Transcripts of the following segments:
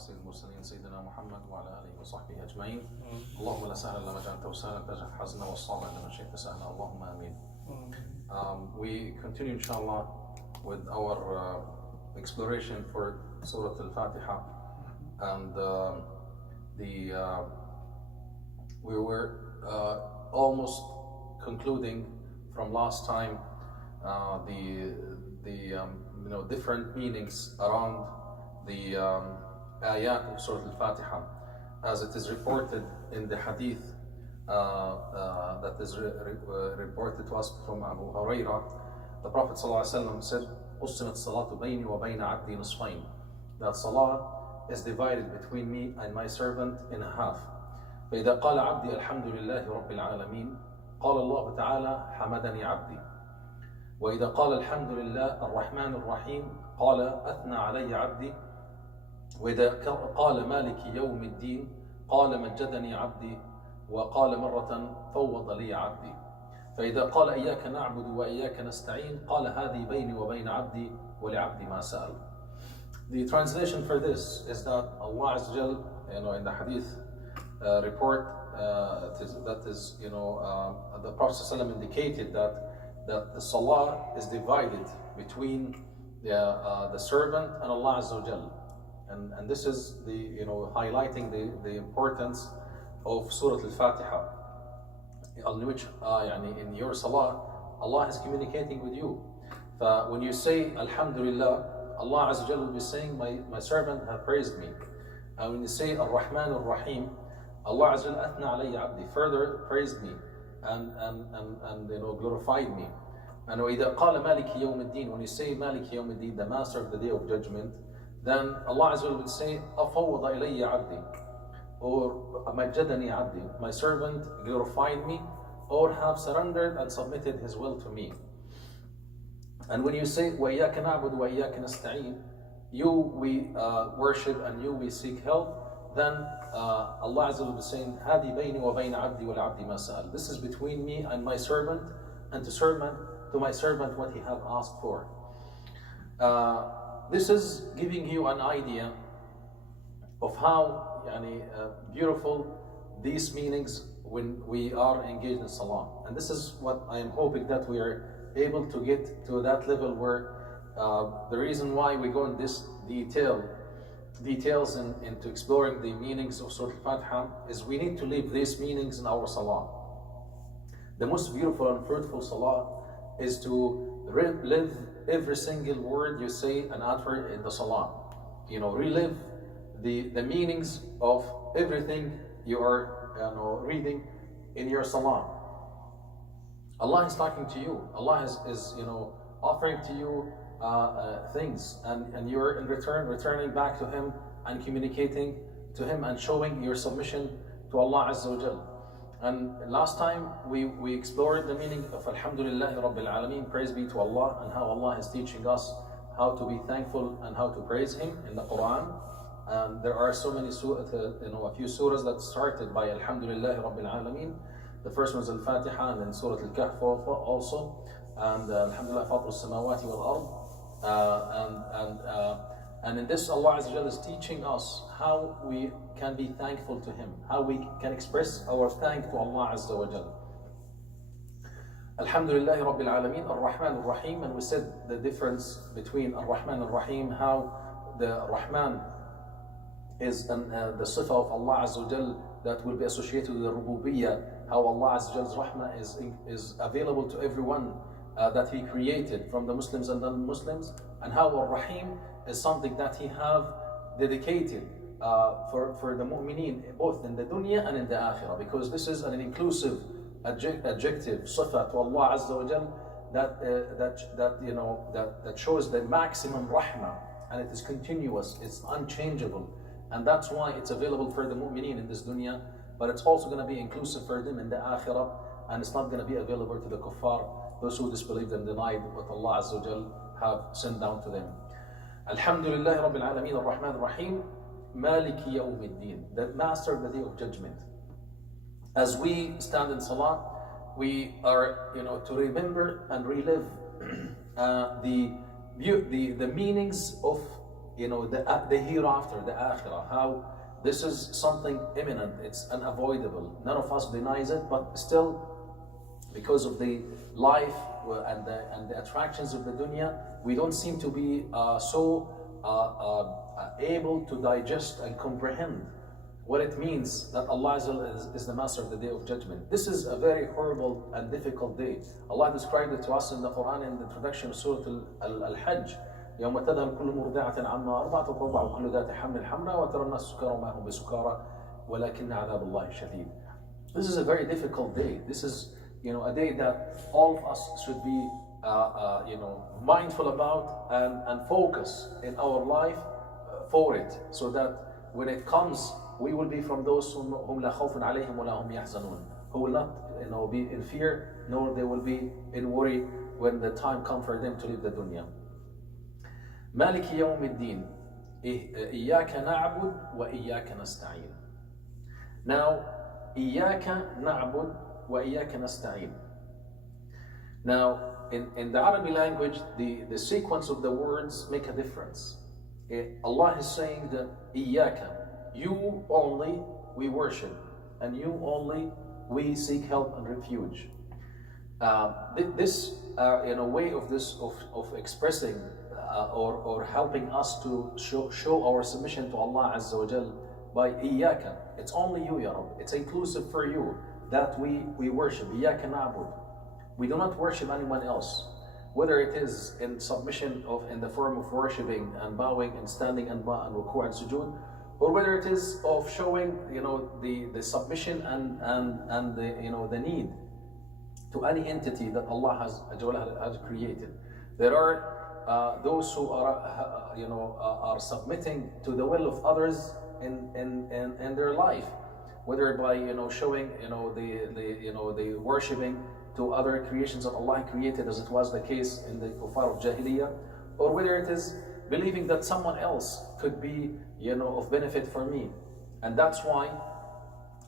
سيد المرسلين سيدنا محمد وعلى آله وصحبه أجمعين. اللهم لا سهل إلا ما جعلته سهلا تجعل حزنا والصعب إلا ما شئت سهلا اللهم آمين. We continue inshallah with our exploration for surat al-Fatihah, and we were almost concluding from last time the different meanings around the ayat of Surah Al-Fatiha, as it is reported in the hadith that is reported to us from Abu Hurairah. The Prophet ﷺ said, "Ussimat salatu bayni wa bayna abdi nisfayn." That salah is divided between me and my servant in half. فإذا قال عبدي الحمد لله رب العالمين قال الله تعالى حمدني عبدي. وإذا قال الحمد لله الرحمن الرحيم قال أثنى علي عبدي. وإذا قال مالك يوم الدين قال مجدني عبدي. وقال مرة فوض لي عبدي. فإذا قال إياك نعبد وإياك نستعين قال هذه بيني وبين عبدي ولعبدي ما سأل. The translation for this is that Allah Azza wa Jal, in the hadith report, the Prophet ﷺ indicated that the salah is divided between the servant and Allah Azza wa Jal. And this is highlighting the importance of Surah Al-Fatiha, on which in your salah Allah is communicating with you. When you say Alhamdulillah, Allah Azza wa Jal will be saying, my servant has praised me. And when you say Ar-Rahman Ar-Rahim, Allah Azza wa Jal athna alayya abdi, further praised me and glorified me. And وَإِذَا قَالَ مَالِكِ يَوْمِ الدِّينِ, when you say Maliki Yawm al-Din, the master of the day of judgment, then Allah Azza wa Jal will say أَفَوَّضَ إِلَيَّ عَبْدِي, or مَجَّدَنِي عَبْدِي, my servant glorified me or have surrendered and submitted his will to me. And when you say وَإِيَّاكَ نَعْبُدُ وَإِيَّاكَ نَسْتَعِينُ, you we worship and you we seek help, then Allah Azza wa Jal will be saying هَذِي بَيْنِي وَبَيْنَ عَبْدِي وَلَعَبْدِي مَا سَأَلَ. This is between me and my servant, and to my servant what he have asked for. This is giving you an idea of how beautiful these meanings when we are engaged in salah. And this is what I am hoping that we are able to get to that level where the reason why we go in this details into exploring the meanings of Surah Al-Fatiha is we need to leave these meanings in our salah. The most beautiful and fruitful salah is to live every single word you say and utter in the salah. Relive the meanings of everything you are reading in your salah. Allah is talking to you. Allah is offering to you things, and you're in return returning back to Him and communicating to Him and showing your submission to Allah Azza wa Jal. And last time we explored the meaning of Alhamdulillah Rabbil Alameen, praise be to Allah, and how Allah is teaching us how to be thankful and how to praise Him in the Quran. And there are so many a few surahs that started by Alhamdulillah Rabbil Alameen. The first one is Al-Fatiha, and then Surah Al-Kahf also, and Alhamdulillah Fatir al-Samawati wal-Ard. And in this, Allah Azza wa Jal is teaching us how we can be thankful to Him, how we can express our thank to Allah Azza wa Jal. Alhamdulillah Rabbil Alameen, Ar-Rahman Ar-Rahim, and we said the difference between Ar-Rahman Ar-Rahim, how the Rahman is the sifa of Allah Azza wa Jal that will be associated with the Rububiyyah, how Allah Azza wa Jal's Rahmah is available to everyone that He created, from the Muslims and non-Muslims, and how Ar-Rahim is something that He have dedicated for the mu'mineen, both in the dunya and in the akhirah, because this is an inclusive adjective, sifa to Allah Azza wa Jal, that shows the maximum rahmah, and it is continuous, it's unchangeable. And that's why it's available for the mu'mineen in this dunya, but it's also going to be inclusive for them in the akhirah, and it's not going to be available to the kuffar, those who disbelieved and denied what Allah Azza wa Jal have sent down to them. Alhamdulillah Rabbil Alameen, Ar-Rahman Ar-Rahim, Maliki Yawm al-Din, the master of the day of judgment. As we stand in salah, we are to remember and relive the meanings of the hereafter, the akhirah, how this is something imminent, it's unavoidable. None of us denies it, but still, because of the life and the attractions of the dunya, we don't seem to be so able to digest and comprehend what it means that Allah is the master of the day of judgment. This is a very horrible and difficult day. Allah described it to us in the Quran in the introduction of Surah Al-Hajj. يوم تذهل كل مرضعة عما أرضعت وتضع كل ذات حمل حملها وترى الناس سكارى وما هم بسكارى ولكن عذاب الله شديد. This is a very difficult day. This is a day that all of us should be mindful about and focus in our life for it, so that when it comes, we will be from those whom لا خوف عليهم ولا هم يحزنون, who will not be in fear, nor they will be in worry when the time comes for them to leave the dunya. مالك يوم الدين إياك نعبد وإياك نستعين. Now, إياك نعبد وإياك نستعين. Now, in the Arabic language, the sequence of the words make a difference. Allah is saying that إياك, you only we worship, and you only we seek help and refuge. This way of expressing or helping us to show our submission to Allah Azza wa Jal by إياك. It's only you, Ya Rabb. It's inclusive for you that we worship. إياك نعبد. We do not worship anyone else, whether it is in submission in the form of worshiping and bowing and standing and ruku' and sujood, or whether it is of showing the submission and the need to any entity that Allah has created. There are those who are submitting to the will of others in their life, whether by showing the worshiping to other creations that Allah created, as it was the case in the kuffar of Jahiliyyah, or whether it is believing that someone else could be of benefit for me. And that's why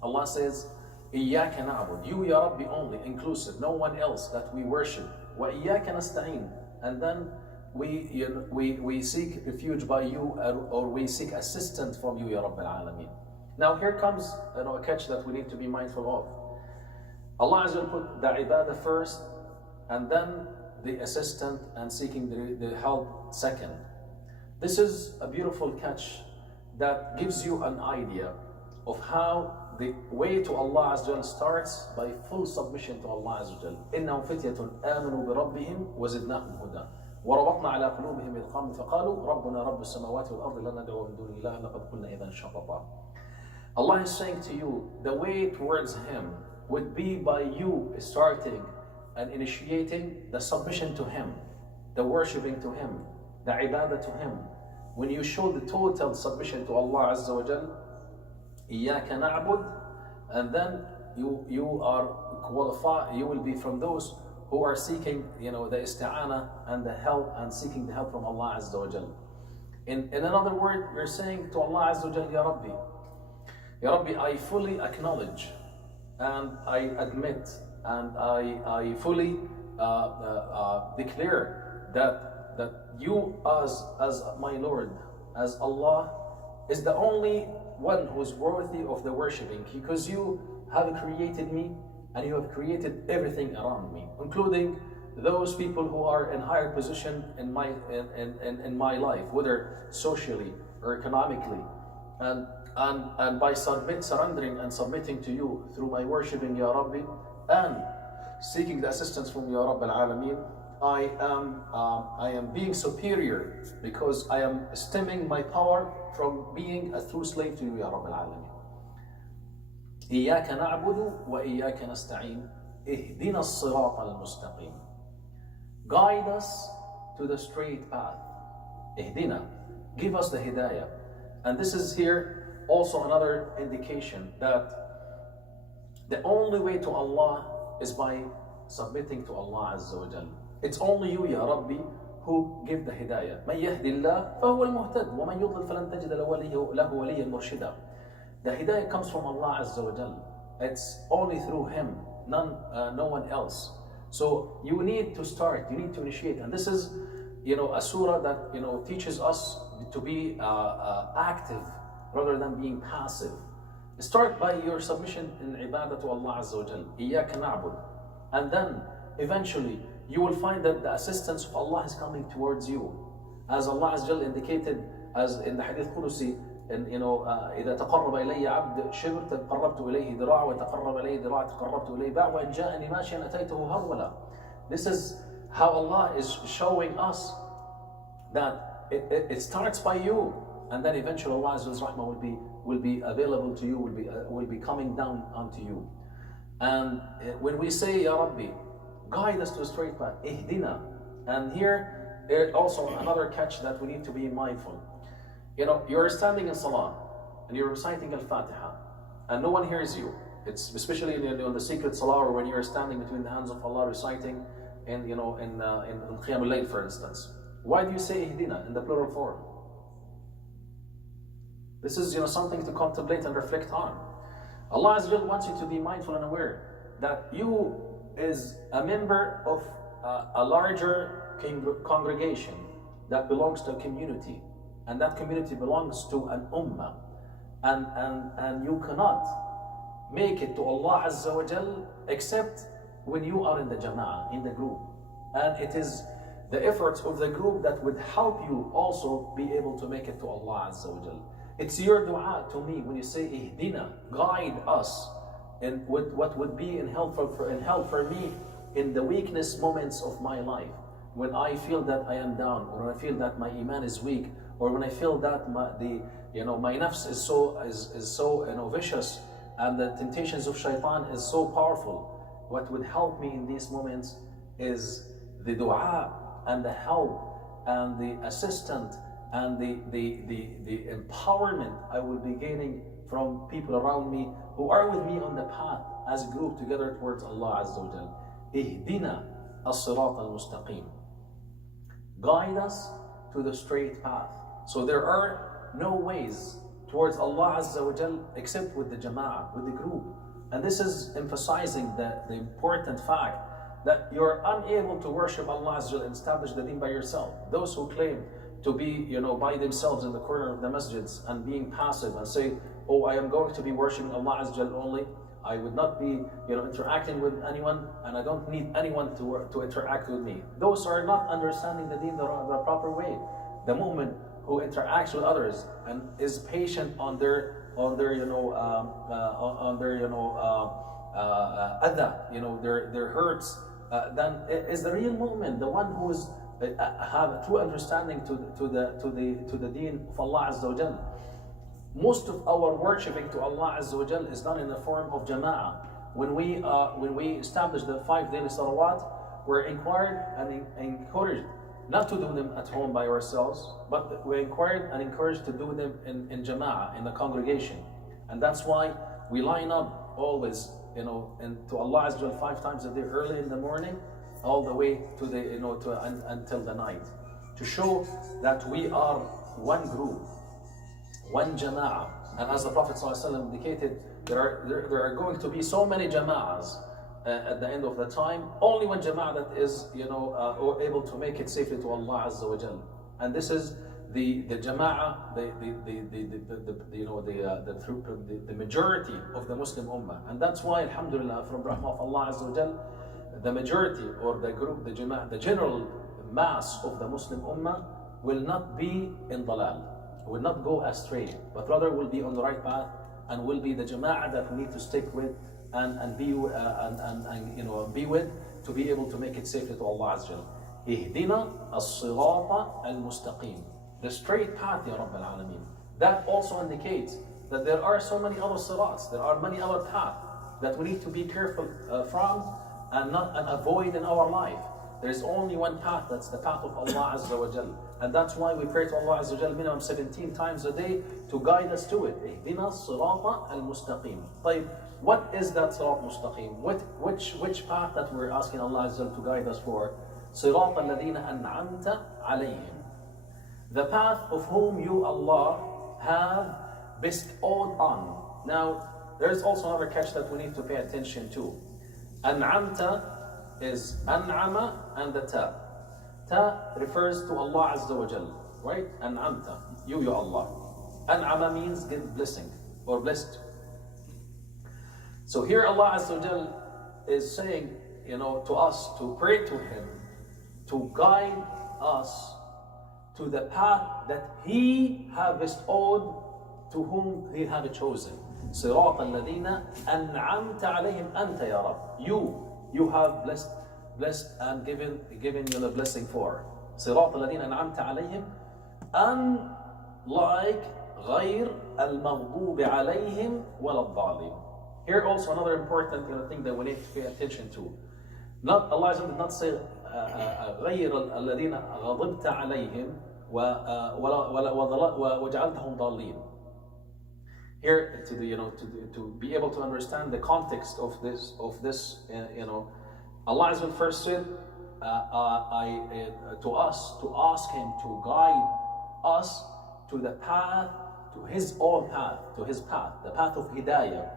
Allah says إياك نعبد, you Ya Rabbi only, inclusive, no one else that we worship. وإياك نستعين, and then we seek refuge by you, or we seek assistance from you, Ya Rabbil Alameen. Now here comes a catch that we need to be mindful of. Allah Azza wa put the ibadah first, and then the assistant and seeking the help second. This is a beautiful catch that gives you an idea of how the way to Allah Azza wa starts by full submission to Allah Azza wa. إِنَّهُمْ فِتْيَةٌ آمَنُوا بِرَبِّهِمْ وَزِدْنَاهُمْ هُدًى وَرَبَطْنَا عَلَى قُلُوبِهِمْ إِذْ قَامُوا فَقَالُوا رَبُّنَا رَبُّ السَّمَاوَاتِ وَالْأَرْضِ لَن نَدْعُوَ مِن دُونِهِ إِلَٰهًا لَقَدْ قُلْنَا إِذًا شَطَطًا. Allah is saying to you, the way towards Him would be by you starting and initiating the submission to Him, the worshipping to Him, the ibadah to Him. When you show the total submission to Allah Azza wa Jal, إِيَّاكَ نَعْبُدْ, and then you are qualified, you will be from those who are seeking the isti'ana and the help, and seeking the help from Allah Azza wa Jal. In another word, you're saying to Allah Azza wa Jal, Ya Rabbi, Ya Rabbi, I fully acknowledge and I admit and I fully declare that you as my Lord, as Allah, is the only one who is worthy of the worshipping, because you have created me and you have created everything around me, including those people who are in higher position in my life, whether socially or economically, and by surrendering and submitting to you through my worshipping, Ya Rabbi, and seeking the assistance from Ya Rabb al-Alameen, I am being superior, because I am stemming my power from being a true slave to you, Ya Rabb al-Alameen. إِيَّاكَ نَعْبُدُ وَإِيَّاكَ نَسْتَعِينُ اهْدِنَا الصِّرَاطَ الْمُسْتَقِيمِ. Guide us to the straight path. Ihdina, give us the hidayah. And this is here also another indication that the only way to Allah is by submitting to Allah Azza wa Jal. It's only you, Ya Rabbi, who give the hidayah. مَنْ يَهْدِ اللَّهِ فَهُوَ الْمُهْتَدِ وَمَنْ يُضْلِلْ فَلَنْ تَجِدَ لَهُ وَلِيًّا مُرْشِدًا. The hidayah comes from Allah Azza wa Jal. It's only through Him, no one else. So you need to start, you need to initiate. And this is a surah that, teaches us to be active rather than being passive. Start by your submission in ibadah to Allah Azza wa Jal. إِيَّاكَ نَعْبُدُ. And then, eventually, you will find that the assistance of Allah is coming towards you. As Allah Azza wa Jal indicated, as in the Hadith Qudusi, and إذا تقرب إلي عبد شبر تقربت إليه ذراع وتقرب إلي ذراع تقربت إليه باع وإن جاءني ماشيا أتيته هرولا. This is how Allah is showing us that it starts by you, and then eventually Allah's rahmah will be available to you, will be coming down onto you. And when we say Ya Rabbi, guide us to a straight path, ihdina. And here also another catch that we need to be mindful. You're standing in salah and you're reciting al-Fatihah and no one hears you. It's especially in the secret salah, or when you're standing between the hands of Allah reciting in Qiyam al-Layl, for instance. Why do you say ihdina in the plural form? This is something to contemplate and reflect on. Allah Azza wa Jal wants you to be mindful and aware that you is a member of a larger congregation that belongs to a community, and that community belongs to an ummah, and you cannot make it to Allah Azza wa Jal except when you are in the jama'ah, in the group. And it is the efforts of the group that would help you also be able to make it to Allah Azza wa Jal. It's your dua to me when you say ihdina, guide us, and what would be in help for me in the weakness moments of my life, when I feel that I am down, or when I feel that my iman is weak, or when I feel that my nafs is so vicious, and the temptations of shaitan is so powerful. What would help me in these moments is the dua and the help and the assistance and the empowerment I will be gaining from people around me who are with me on the path as a group together towards Allah Azza wa Jal. Ihdina as-sirat al-mustaqim. Guide us to the straight path. So there are no ways towards Allah Azza wa Jal except with the jama'ah, with the group. And this is emphasizing the important fact that you're unable to worship Allah Azza wa Jal and establish the deen by yourself. Those who claim to be by themselves in the corner of the masjids and being passive and say, oh, I am going to be worshiping Allah Azza wa Jal only, I would not be interacting with anyone, and I don't need anyone to interact with me. Those are not understanding the deen the proper way. The mu'min who interacts with others and is patient on their their hurts, then is the real mu'min, the one who is have a true understanding to the deen of Allah Azza wa Jal. Most of our worshipping to Allah Azza wa Jal is done in the form of jama'ah. When we establish the 5 daily salawat, we're inquired and encouraged not to do them at home by ourselves, but we're inquired and encouraged to do them in jama'ah, in the congregation. And that's why we line up always, and to Allah Azza wa Jal 5 times a day, early in the morning, all the way to until the night, to show that we are one group, one jama'ah. And as the Prophet ﷺ indicated, there are going to be so many jama'ahs at the end of the time. Only one jama'ah that is able to make it safely to Allah Azza wa Jal. And this is the jama'ah, the majority of the Muslim ummah. And that's why, alhamdulillah, from rahmah of Allah Azza wa Jal, the majority or the group, the jama'ah, the general mass of the Muslim ummah will not be in dalal, will not go astray, but rather will be on the right path, and will be the jama'ah that we need to stick with and be with to be able to make it safely to Allah Azza wa Jal. Ihdina as-sirata al-mustaqim, the straight path, Ya Rabb al-Alameen. That also indicates that there are so many other sirats, there are many other paths that we need to be careful from and avoid in our life. There is only one path, that's the path of Allah Azza wa Jal. And that's why we pray to Allah Azza wa Jal minimum 17 times a day to guide us to it. Ihdina as-sirata al-mustaqim. طيب, what is that sirat mustaqim? Which path that we're asking Allah Azza wa Jal to guide us for? Sirat alladhina an'amta alayhim. The path of whom you, Allah, have bestowed on. Now, there's also another catch that we need to pay attention to. An'amta is an'ama and the ta. Ta refers to Allah Azza wa Jal, right? An'amta, you Allah. An'ama means give blessing or blessed. So here Allah Azza wa Jal is saying, to us to pray to Him, to guide us to the path that He have bestowed to whom He have chosen. صراط الذين أنعمت عليهم أنت يا رب. You have blessed and given you the blessing for. صراط الذين أنعمت عليهم, unlike غير المغضوب عليهم ولا الضالين. Here also another important thing that we need to pay attention to. Not Allah did not say غير الذين غضبت عليهم وجعلتهم ضالين. Here to be able to understand the context of this Allah Azza first said to us to ask Him to guide us to the path, to His own path, to His path, the path of Hidayah.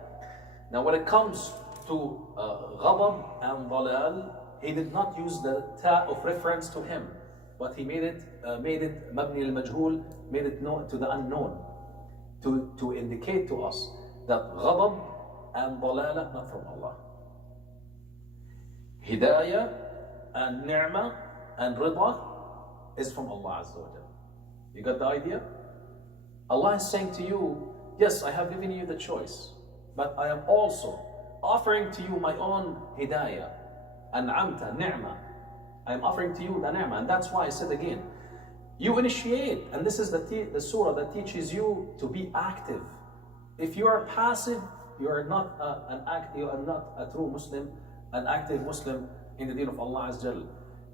Now when it comes to ghadab and dalal, He did not use the ta of reference to Him, but He made it mabni al-majhul, made it known to the unknown, to indicate to us that ghadab and dalala not from Allah. Hidayah and ni'mah and rida is from Allah Azza wa Jalla. You got the idea? Allah is saying to you, yes, I have given you the choice, but I am also offering to you my own hidayah, an'amta, ni'mah. I am offering to you the ni'mah, and that's why I said again, you initiate, and this is the surah that teaches you to be active. If you are passive, you are not a true Muslim, an active Muslim in the deen of Allah Azza wa Jal.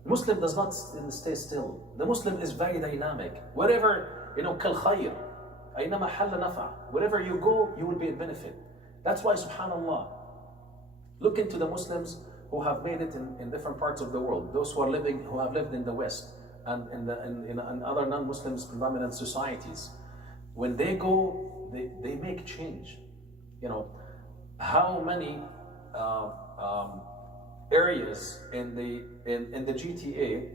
Muslim does not stay still. The Muslim is very dynamic. Wherever, kal khayr, aynama halla nafa. Wherever you go, you will be a benefit. That's why, subhanallah, look into the Muslims who have made it in different parts of the world. Those who have lived in the West and in other non-Muslims predominant societies. When they go, they make change. How many areas in the GTA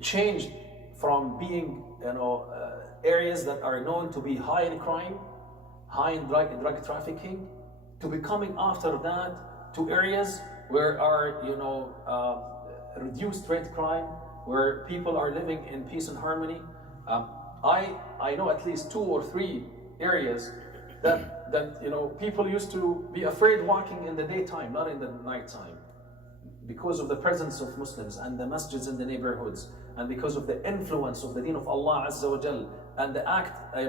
changed from being areas that are known to be high in crime, high in drug trafficking, to becoming after that to areas where are reduced rate crime, where people are living in peace and harmony. I know at least 2 or 3 areas that people used to be afraid walking in the daytime, not in the nighttime, because of the presence of Muslims and the masjids in the neighborhoods, and because of the influence of the deen of Allah Azza wa Jal, and the act of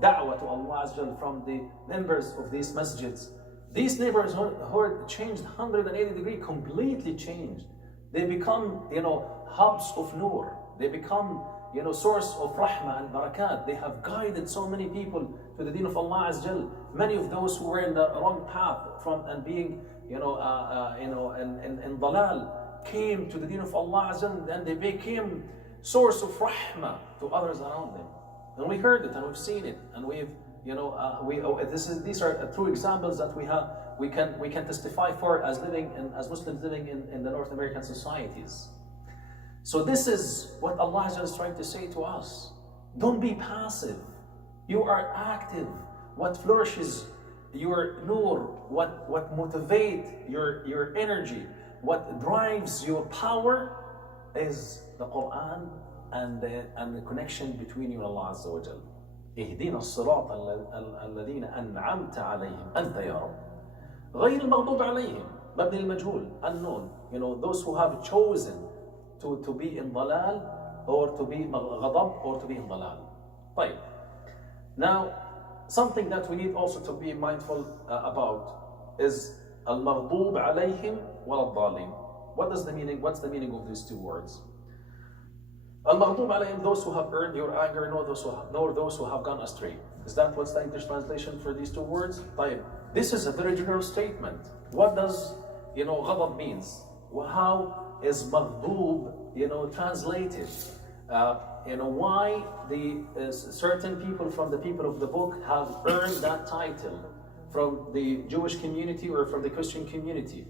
da'wah to Allah Azza wa Jal from the members of these masjids. These neighborhoods changed 180 degrees, completely changed. They become hubs of nur. They become source of rahmah and barakat. They have guided so many people to the deen of Allah Azza wa Jal. Many of those who were in the wrong path and being in dalal came to the deen of Allah Azza wa Jal, and they became source of rahmah to others around them. And we heard it and we've seen it, and we've these are true examples that we can testify for as Muslims living in the North American societies. So this is what Allah is trying to say to us. Don't be passive. You are active. What flourishes your nur, what motivates your energy, what drives your power is the Quran and the connection between you and Allah Azza wa Jal. اهدنا الصراط الذين أنعمت عليهم أنت يا رب غير المغضوب عليهم مبني المجهول unknown. Those who have chosen to be in dalal, or to be غضب, or to be in dalal. طيب. Now, something that we need also to be mindful about is al-maghdub alayhim wal dhalim. What's the meaning of these 2 words? Al-maghdub alayhim, those who have earned your anger, nor those who have gone astray. Is that what's the English translation for these 2 words? طيب. This is a very general statement. What does ghadab means? How is maghdub translated? Why the certain people from the people of the book have earned that title from the Jewish community or from the Christian community,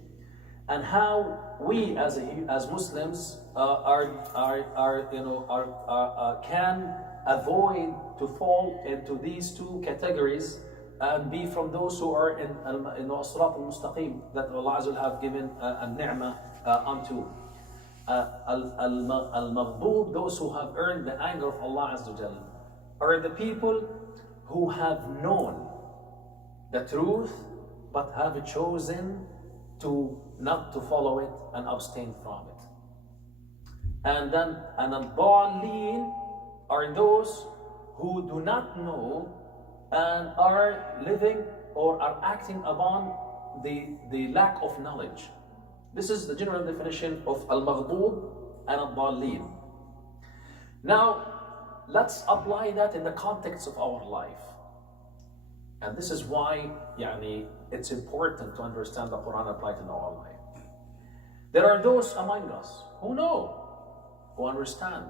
and how we as Muslims can avoid to fall into these two categories and be from those who are in Surat al-Mustaqim that Allah Azza wa Jalla have given a ni'mah unto. Al-Maghdub, those who have earned the anger of Allah Azza wa Jalla, are the people who have known the truth but have chosen to not to follow it and abstain from it. And then al-Dallin are those who do not know and are living or are acting upon the lack of knowledge. This is the general definition of al-Maghdub and al-Dallin. Now, let's apply that in the context of our life. And this is why it's important to understand the Quran applied in our life. There are those among us who know, who understand,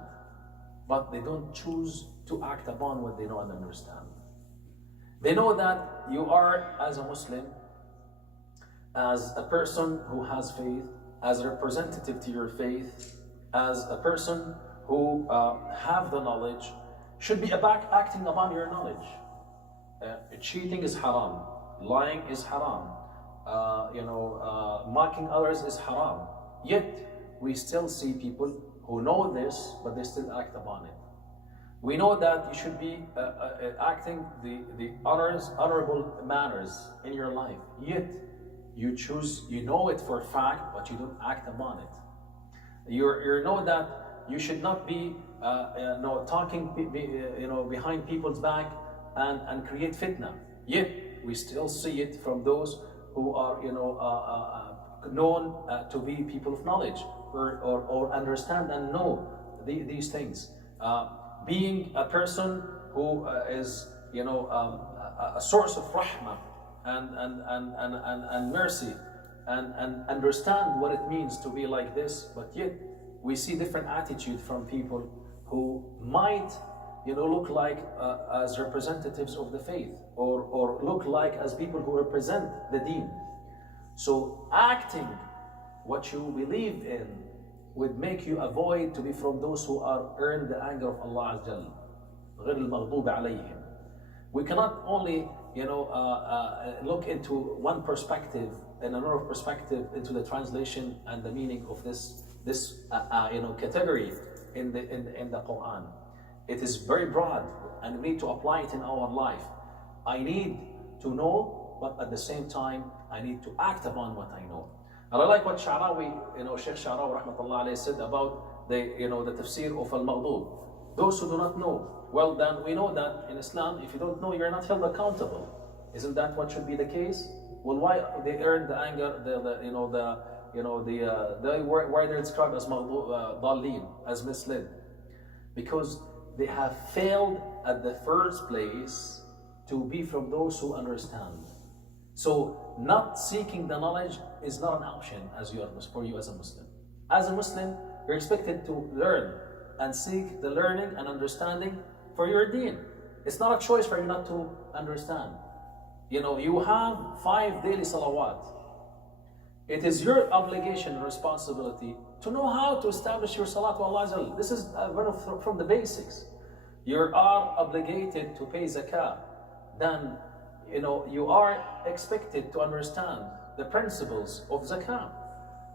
but they don't choose to act upon what they know and understand. They know that you are, as a Muslim, as a person who has faith, as a representative to your faith, as a person who have the knowledge, should be acting upon your knowledge. Cheating is haram, lying is haram, mocking others is haram. Yet we still see people who know this, but they still act upon it. We know that you should be acting the honorable manners in your life. Yet you choose, you know it for a fact, but you don't act upon it. You know that you should not be talking behind people's back and create fitna. Yet we still see it from those who are known to be people of knowledge or understand and know these things. Being a person who is a source of rahmah and mercy and understand what it means to be like this, but yet we see different attitude from people who might look like as representatives of the faith or look like as people who represent the deen. So acting what you believe in would make you avoid to be from those who are earned the anger of Allah Azza wa Jalla. غير المغضوب عليهم. We cannot only look into one perspective and another perspective into the translation and the meaning of this category in the Quran. It is very broad and we need to apply it in our life. I need to know, but at the same time I need to act upon what I know. And I like what Sha'rawi, Sheikh Sha'rawi rahmatullah alayhi said about the tafsir of al-Maghdub. Those who do not know, well then we know that in Islam, if you don't know, you're not held accountable. Isn't that what should be the case? Well, why they earn the anger, why they're described as Dallin, as misled? Because they have failed at the first place to be from those who understand. So not seeking the knowledge is not an option for you as a Muslim. As a Muslim, you're expected to learn and seek the learning and understanding for your deen. It's not a choice for you not to understand. You have 5 daily salawat. It is your obligation and responsibility to know how to establish your salat to Allah Azza wa Jalla. This is from the basics. You are obligated to pay zakah. Then you are expected to understand the principles of zakah.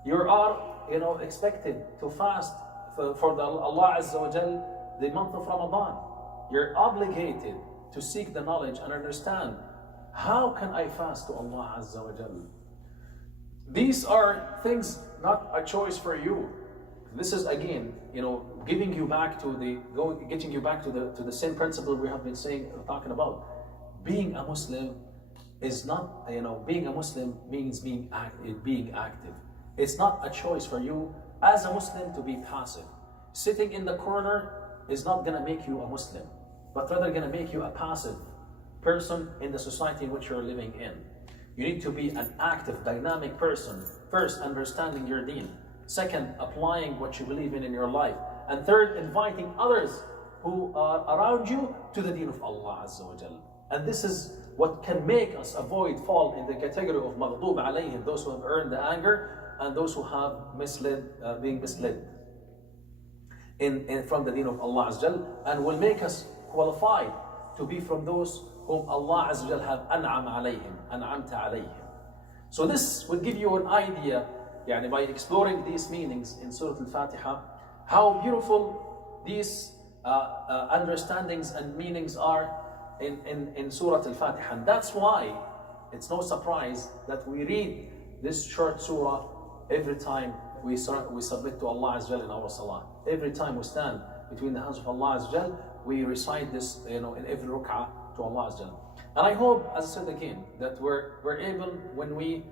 You are expected to fast for Allah Azza wa Jal the month of Ramadan. You're obligated to seek the knowledge and understand, how can I fast to Allah Azza wa Jal? These are things not a choice for you. This is again, getting you back to the same principle we have been talking about. Being a Muslim is not, being a Muslim means being active. It's not a choice for you as a Muslim to be passive. Sitting in the corner is not going to make you a Muslim, but rather going to make you a passive person in the society in which you're living in. You need to be an active, dynamic person. First, understanding your deen. Second, applying what you believe in your life. And third, inviting others who are around you to the deen of Allah Azza wa Jalla. And this is what can make us avoid fall in the category of maghdub alayhim, those who have earned the anger and those who have being misled from the deen of Allah Azza wa Jal, and will make us qualified to be from those whom Allah Azza wa Jal have an'am alayhim, an'amta alayhim. So this will give you an idea, يعني, by exploring these meanings in Surah Al-Fatiha, how beautiful these understandings and meanings are in Surah Al-Fatiha. And that's why it's no surprise that we read this short surah every time we submit to Allah Azza wa Jal in our salah. Every time we stand between the hands of Allah Azza wa Jal, we recite this, in every ruk'ah to Allah Azza wa Jal. And I hope, as I said again, that we're able, when we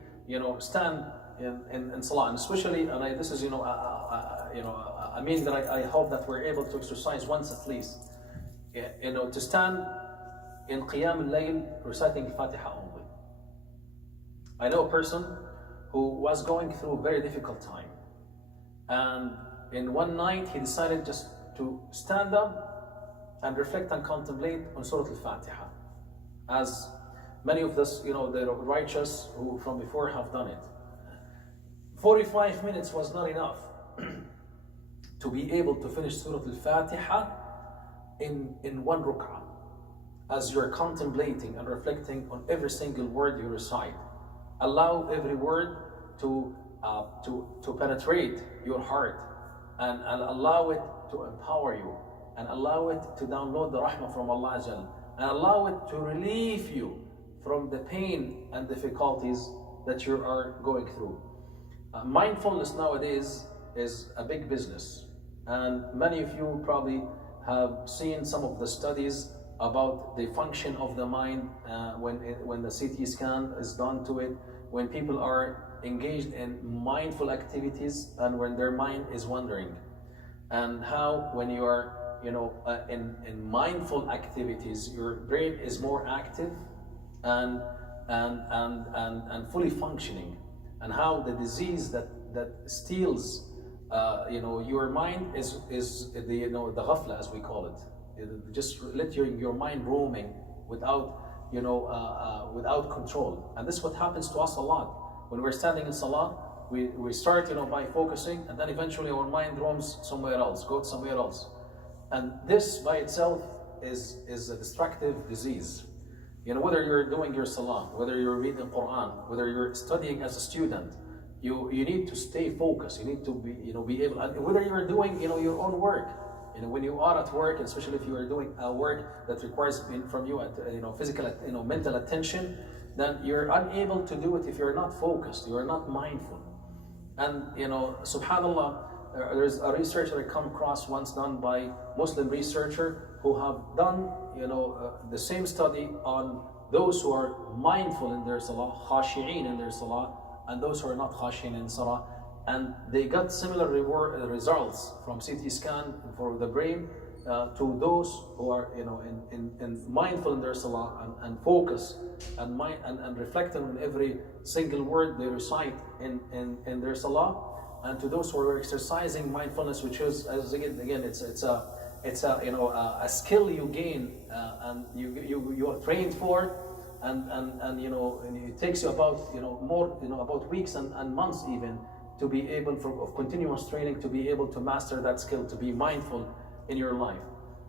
stand in salah, and especially, and this is I mean that I hope that we're able to exercise once at least, to stand in Qiyam al-Layl reciting Fatiha only. I know a person who was going through a very difficult time, and in one night he decided just to stand up and reflect and contemplate on Surah Al-Fatiha, as many of us, the righteous who from before have done it. 45 minutes was not enough to be able to finish Surah Al-Fatiha in one ruk'ah, as you're contemplating and reflecting on every single word you recite. Allow every word to penetrate your heart, and allow it to empower you, and allow it to download the rahmah from Allah Azza wa Jal, and allow it to relieve you from the pain and difficulties that you are going through. Mindfulness nowadays is a big business, and many of you probably have seen some of the studies about the function of the mind when the CT scan is done to it, when people are engaged in mindful activities and when their mind is wandering, and how when you are in mindful activities, your brain is more active and fully functioning, and how the disease that steals your mind is the ghafla, as we call it. Just let your mind roaming without control. And this is what happens to us a lot. When we're standing in salah, we start by focusing, and then eventually our mind roams somewhere else, goes somewhere else. And this by itself is a destructive disease. Whether you're doing your salah, whether you're reading Quran, whether you're studying as a student, you need to stay focused. You need to be able, and whether you're doing your own work. When you are at work, especially if you are doing a work that requires from you physical, mental attention, then you're unable to do it if you're not focused, you're not mindful. And subhanallah, there's a research that I come across once done by Muslim researcher who have done the same study on those who are mindful in their salah, khashi'een in their salah, and those who are not khashi'een in salah. And they got similar results from CT scan for the brain to those who are in mindful in their salah and focus and reflecting on every single word they recite in their salah, and to those who are exercising mindfulness, which is, as again it's a skill you gain and you are trained for, and it takes you about more about weeks and months even to be able, of continuous training, to be able to master that skill, to be mindful in your life.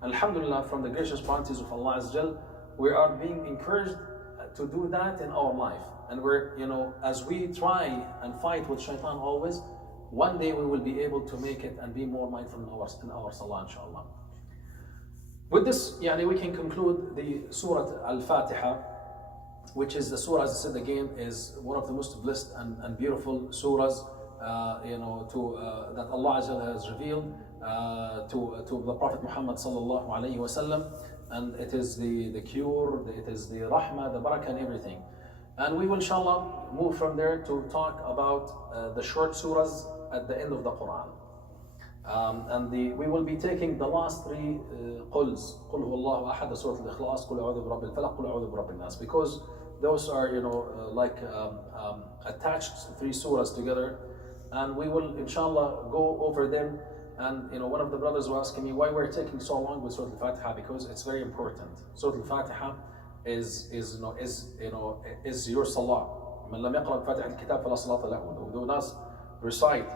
Alhamdulillah, from the gracious bounties of Allah Azza wa Jal, we are being encouraged to do that in our life. And we're, as we try and fight with shaitan always, one day we will be able to make it and be more mindful in our salah, inshallah. With this, we can conclude the Surah Al-Fatiha, which is the surah, as I said again, is one of the most blessed and beautiful surahs that Allah Azza wa Jalla has revealed to the Prophet Muhammad sallallahu alaihi wasallam, and it is the cure, it is the rahmah, the barakah, and everything. And we will inshallah move from there to talk about the short surahs at the end of the Quran. We will be taking the last three quls, Qul huwallahu ahad, Surah Al-Ikhlas, Qul a'udhu bi rabbil falaq, Qul a'udhu bi rabbin nas, because those are attached three surahs together, and we will inshallah go over them. And one of the brothers was asking me why we're taking so long with Surah Al-Fatiha, because it's very important. Surah Al-Fatiha is your salah. من لم يقرأ بفاتحة الكتاب فلا صلاة له. Who do not recite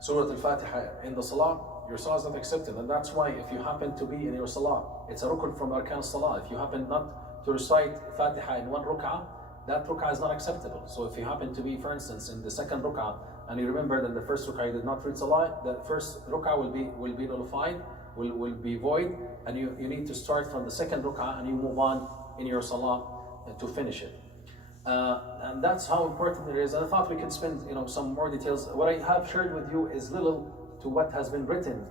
Surah Al-Fatiha in the salah, your salah is not accepted. And that's why if you happen to be in your salah, it's a rukun from arkan salah. If you happen not to recite Fatiha in one ruk'ah, that ruk'ah is not acceptable. So if you happen to be, for instance, in the second ruk'ah, and you remember that the first ruk'ah you did not read salah, the first ruk'ah will be nullified, will be void, and you need to start from the second ruk'ah and you move on in your salah to finish it. And that's how important it is. And I thought we could spend some more details. What I have shared with you is little to what has been written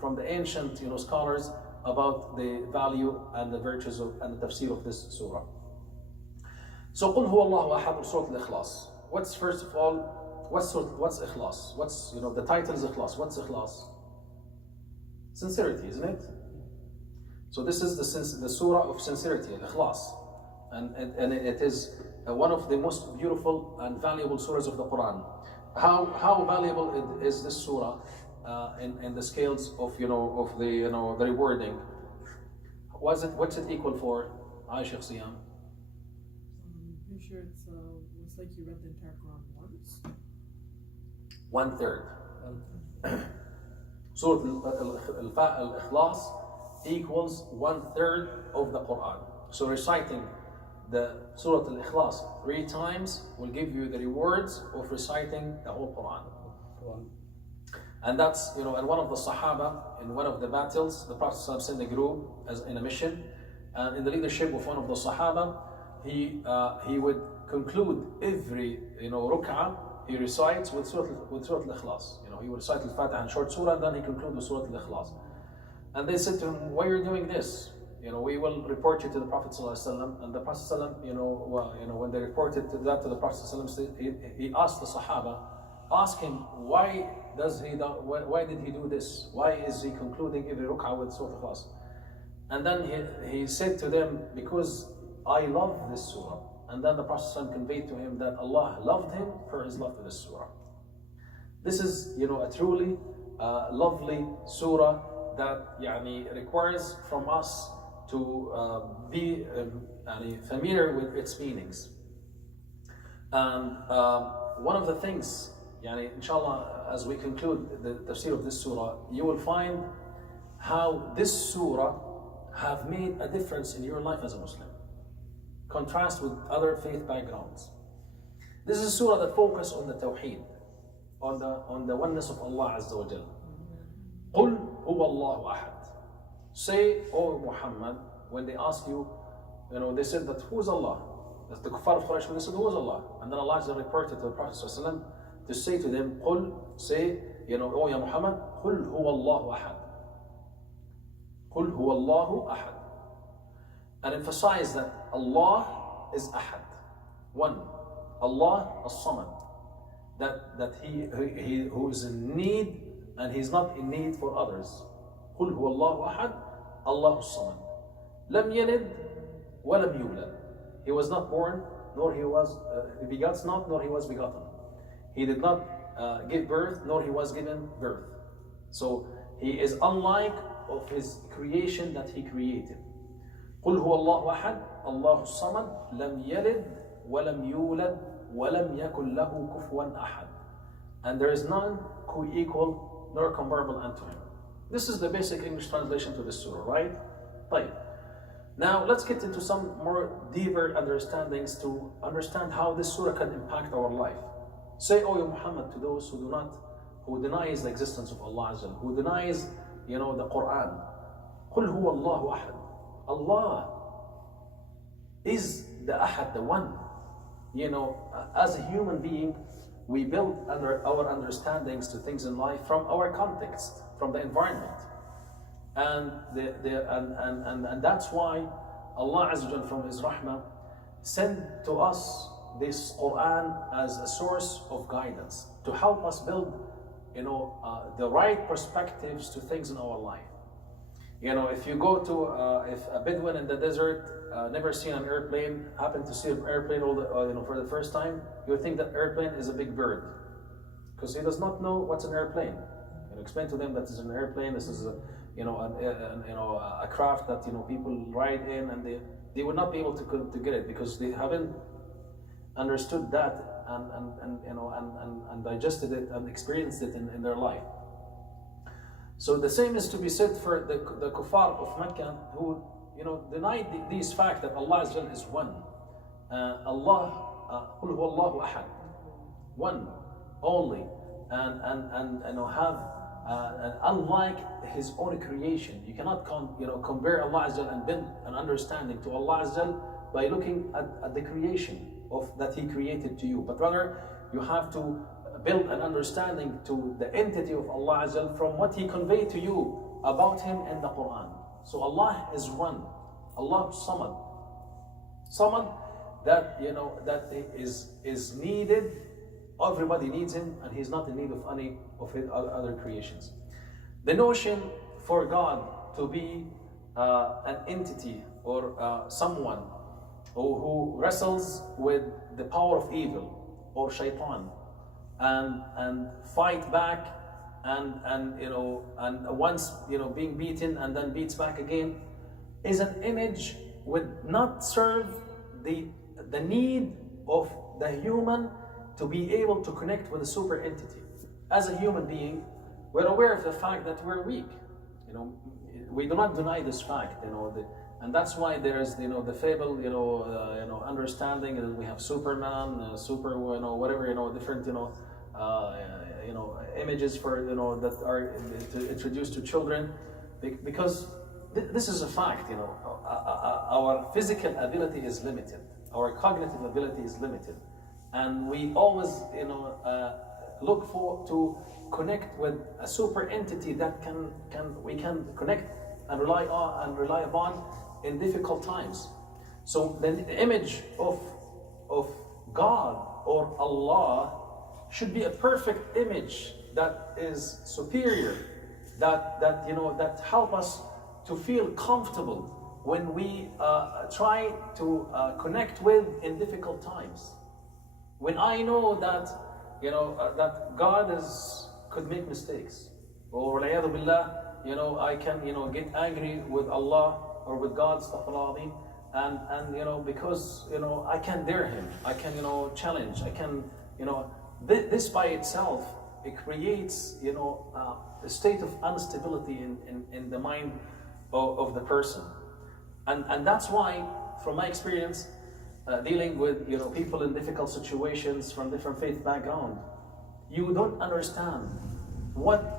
from the ancient scholars about the value and the virtues and the tafsir of this surah. So قل هو الله أحد, Surah Al-Ikhlas. What's first of all, what's Ikhlas? What's the title is Ikhlas. What's Ikhlas? Sincerity, isn't it? So this is the surah of sincerity, Ikhlas, and it is one of the most beautiful and valuable surahs of the Quran. How valuable is this surah in the scales of the rewarding? What's it equal for? Aisha Siyam? Pretty sure it's like you read the entire Quran once. 1/3. Surah Al-Ikhlas equals 1/3 of the Quran. So reciting the Surah Al-Ikhlas 3 times will give you the rewards of reciting the whole Quran. And that's, and one of the Sahaba, in one of the battles, the Prophet ﷺ sent a group in a mission, and in the leadership of one of the Sahaba, he would conclude every ruk'ah he recites with Surah Al-Ikhlas. He would recite Al-Fatiha in short surah, and then he concludes with Surah Al-Ikhlas. And they said to him, why are you doing this? We will report you to the Prophet ﷺ. And the Prophet ﷺ, when they reported that to the Prophet ﷺ, he asked the Sahaba, ask him, why did he do this? Why is he concluding every ruk'ah with Surah Al-Ikhlas? And then he said to them, because I love this surah. And then the Prophet ﷺ conveyed to him that Allah loved him for his love to this surah. This is, a truly lovely surah that requires from us to be familiar with its meanings. And one of the things, inshallah, as we conclude the tafsir of this surah, you will find how this surah have made a difference in your life as a Muslim. Contrast with other faith backgrounds. This is a surah that focuses on the tawheed, on the oneness of Allah Azza wa Jal. قُلْ هُوَ اللَّهُ أَحَدٌ. Say, O Muhammad, when they ask you, they said that who is Allah? That's the kuffar of Quraysh, when they said who is Allah? And then Allah Azza reported to the Prophet ﷺ to say to them, قُلْ, say, O ya Muhammad, قُلْ هُوَ اللَّهُ أَحَدٌ. قُلْ هُوَ اللَّهُ أَحَدٌ. And emphasize that Allah is Ahad, one. Allah as-Samad, that he who is in need and he's not in need for others. قُلْ هُوَ اللَّهُ أَحَدٌ اللَّهُ الصَّمَدُ لَمْ يَلِدْ وَلَمْ يُولَدْ. He was not born, nor he was he begats not, nor he was begotten. He did not give birth, nor he was given birth. So he is unlike of his creation that he created. قُلْ هُوَ اللَّهُ أَحَدٌ اللَّهُ الصَّمَدُ لَمْ يَلِدْ وَلَمْ يُولَدْ وَلَمْ يَكُنْ لَهُ كُفُوًا أَحَدٌ. And there is none co-equal nor comparable unto him. This is the basic English translation to this surah, right? Right. Now let's get into some more deeper understandings to understand how this surah can impact our life. Say, O Muhammad, to those who denies the existence of Allah Azza, who denies, the Quran. قُلْ هُوَ اللَّهُ أَحَدٌ. Allah is the Ahad, the one. As a human being, we build our understandings to things in life from our context, from the environment, and that's why Allah Azza wa Jal, from His Rahmah, sent to us this Quran as a source of guidance to help us build, the right perspectives to things in our life. If you go to if a Bedouin in the desert, never seen an airplane, happen to see an airplane for the first time, you would think that airplane is a big bird, because he does not know what's an airplane. Explain to them that this is an airplane. This is a craft that people ride in, and they would not be able to get it because they haven't understood that and digested it and experienced it in their life. So the same is to be said for the kuffar of Mecca who denied these facts that Allah Azza wa Jal is one. Allah, قُلْ هُوَ اللَّهُ أَحَدٌ, one, only, and have unlike His own creation. You cannot compare Allah Azza wa Jal and build an understanding to Allah Azza wa Jal by looking at the creation that He created to you, but rather you have to build an understanding to the entity of Allah Azza wa Jal from what He conveyed to you about Him in the Quran. So Allah is one. Allah Samad. Samad, that that is needed. Everybody needs Him, and He's not in need of any of His other creations. The notion for God to be an entity or someone who wrestles with the power of evil or shaitan and fight back and once being beaten and then beats back again, is an image would not serve the need of the human to be able to connect with a super entity. As a human being, we're aware of the fact that we're weak. We do not deny this fact. And that's why there is the fable understanding that we have Superman, super whatever different images for that are introduced to children, because this is a fact. Our physical ability is limited, our cognitive ability is limited, and we always look to connect with a super entity that we can connect and rely upon in difficult times. So the image of God or Allah should be a perfect image that is superior, that help us to feel comfortable when we try to connect with in difficult times. When I know that that God could make mistakes, or billah, I can get angry with Allah or with God, astaghfirullah, and because I can dare Him, I can challenge, I can this by itself, it creates a state of instability in the mind of the person, and that's why, from my experience dealing with people in difficult situations from different faith background, you don't understand what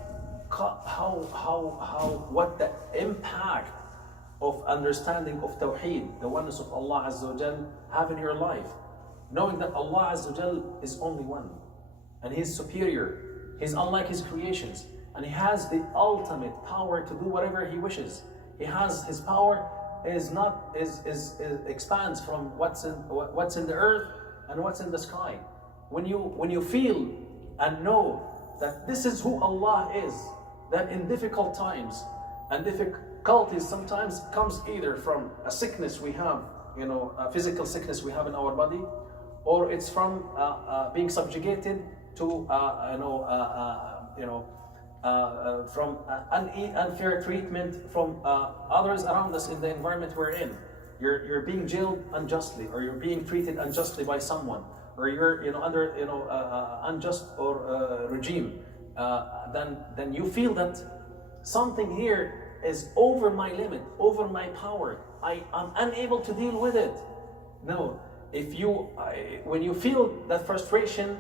the impact of understanding of Tawheed, the oneness of Allah Azza wa Jal, have in your life. Knowing that Allah Azza wa Jal is only one, and He's superior, He's unlike His creations, and He has the ultimate power to do whatever He wishes. His power expands from what's in the earth and what's in the sky. When you feel and know that this is who Allah is, that in difficult times and difficulties sometimes comes either from a sickness we have, a physical sickness we have in our body, or it's from being subjugated to from unfair treatment from others around us in the environment we're in. You're being jailed unjustly, or you're being treated unjustly by someone, or you're under unjust or regime. Then you feel that something here is over my limit, over my power. I'm unable to deal with it. No, when you feel that frustration